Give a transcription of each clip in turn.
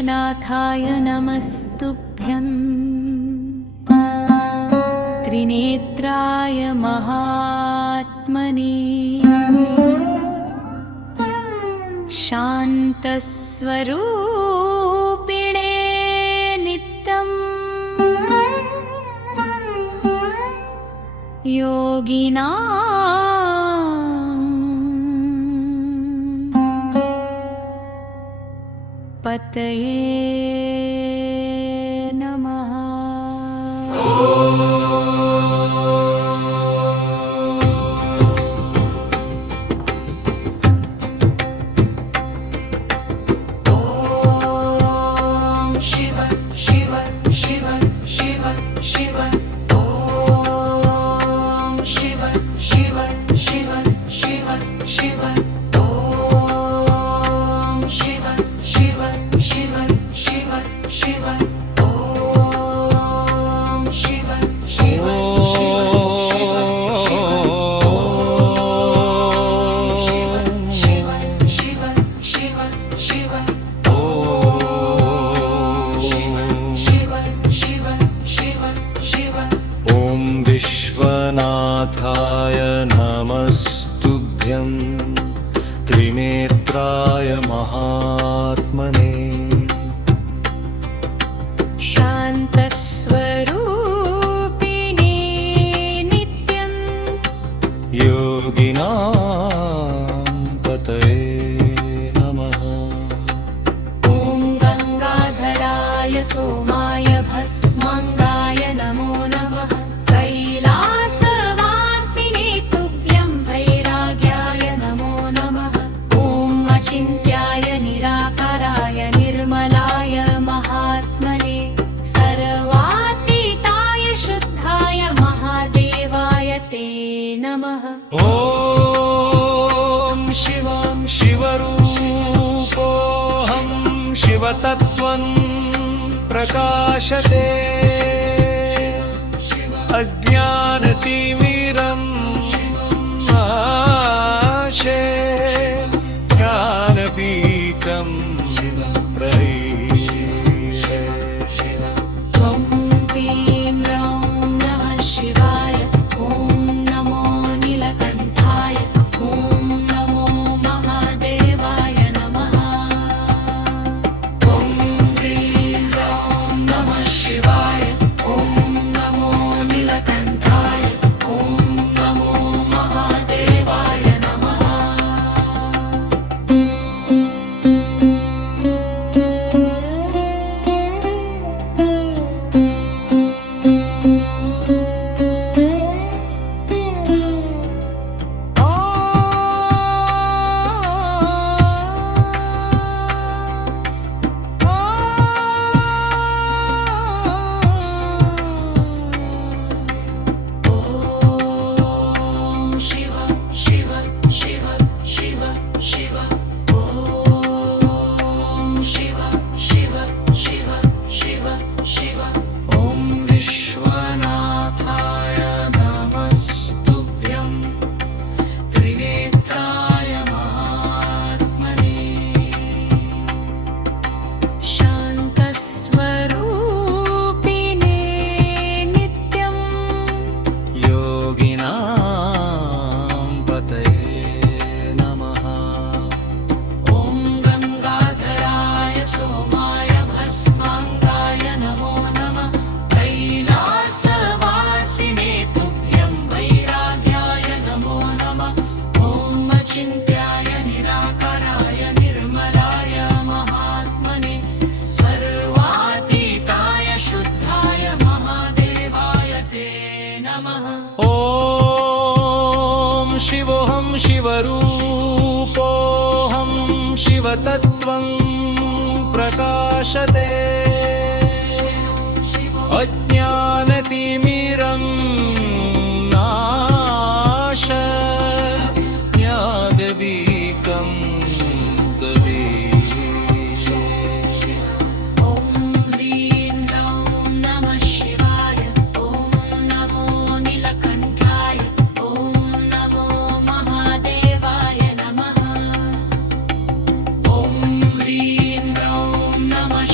विश्वनाथाय नमस्तुभ्यं त्रिनेत्राय महात्मने शान्तस्वरूपिणे नित्यं योगिनां पतये नमः। ॐ शिव शिव शिव शिव शिव ॐ शिव शिव शिव शिव शिव ॐ शिव शिव शिव शिव शिव ॐ शिव शिव विश्वनाथाय नमस्तुभ्यं त्रिनेत्राय महात्मने शान्तस्वरूपिणे नित्यं योगिनां पतये नमः। ॐ गङ्गाधराय सोमाय भस्माङ्गाय नमो नमः। कैलासवासिने तुभ्यं वैराग्याय नमो नमः। ॐ अचिन्त्याय निराकाराय निर्मलाय महात्मने सर्वातीताय शुद्धाय महादेवाय ते नमः। ॐ शिवं शिवरूपोऽहं शिवतत्त्वं प्रकाशते अज्ञानतिमिरं नाशे ज्ञानपीठं प्रविशे। ॐ क्लीं रौं नमः शिवाय। ॐ नमो नीलकण्ठाय। ॐ नमो महादेवाय नमः। ॐ क्लीं रौं नमः शिवाय। ॐ नमो नीलकण्ठाय। ॐ नमो महादेवाय नमः। ॐ शिव शिव शिव शिव शिव ॐ शिव शिव शिव शिव शिव ॐ विश्वनाथाय नमस्तुभ्यं त्रिनेत्राय महात्मने शान्तस्वरूपिणे नित्यं योगिनां पतये नमः। ॐ गङ्गाधराय सोमाय भस्माङ्गाय नमो नमः। कैलासवासिने तुभ्यं वैराग्याय नमो नमः। ॐ अचिन्त्याय निराकाराय निर्मलाय महात्मने सर्वातीताय शुद्धाय महादेवाय ते नमः। ॐ शिवोऽहं शिवरूपोऽहं शिवतत्त्वं प्रकाशते अज्ञानतिमिरं नाश ज्ञानदीपं प्रविशे। ॐ ह्रीं रौं नमः शिवाय। ॐ नमो नीलकण्ठाय। ॐ नमो महादेवाय नमः। ॐ ह्रीं रौं नमः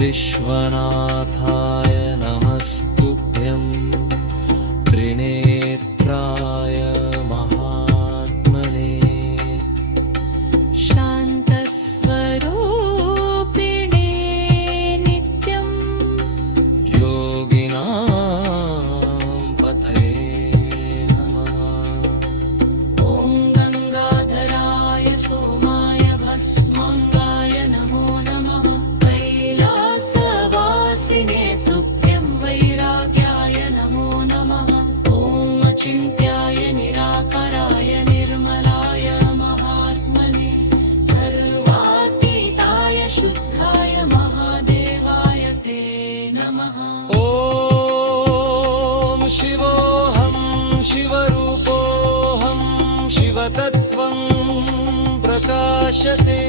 विश्वनाथाय नमस्तुभ्यं त्रिनेत्राय महात्मने शान्तस्वरूपिणे नित्यं योगिनां पतये नमः ॐ गङ्गाधराय सोमाय भस्मङ्गाय नमो नमः कैलासवासिने तुभ्यं वैराग्याय नमो नमः ॐ अचिन्त्याय निराकराय निर्मलाय महात्मने सर्वातीताय शुद्धाय महादेवाय ते नमः ॐ शिवोऽहं शिवरूपोऽहं शिवतत्त्वं प्रकाशते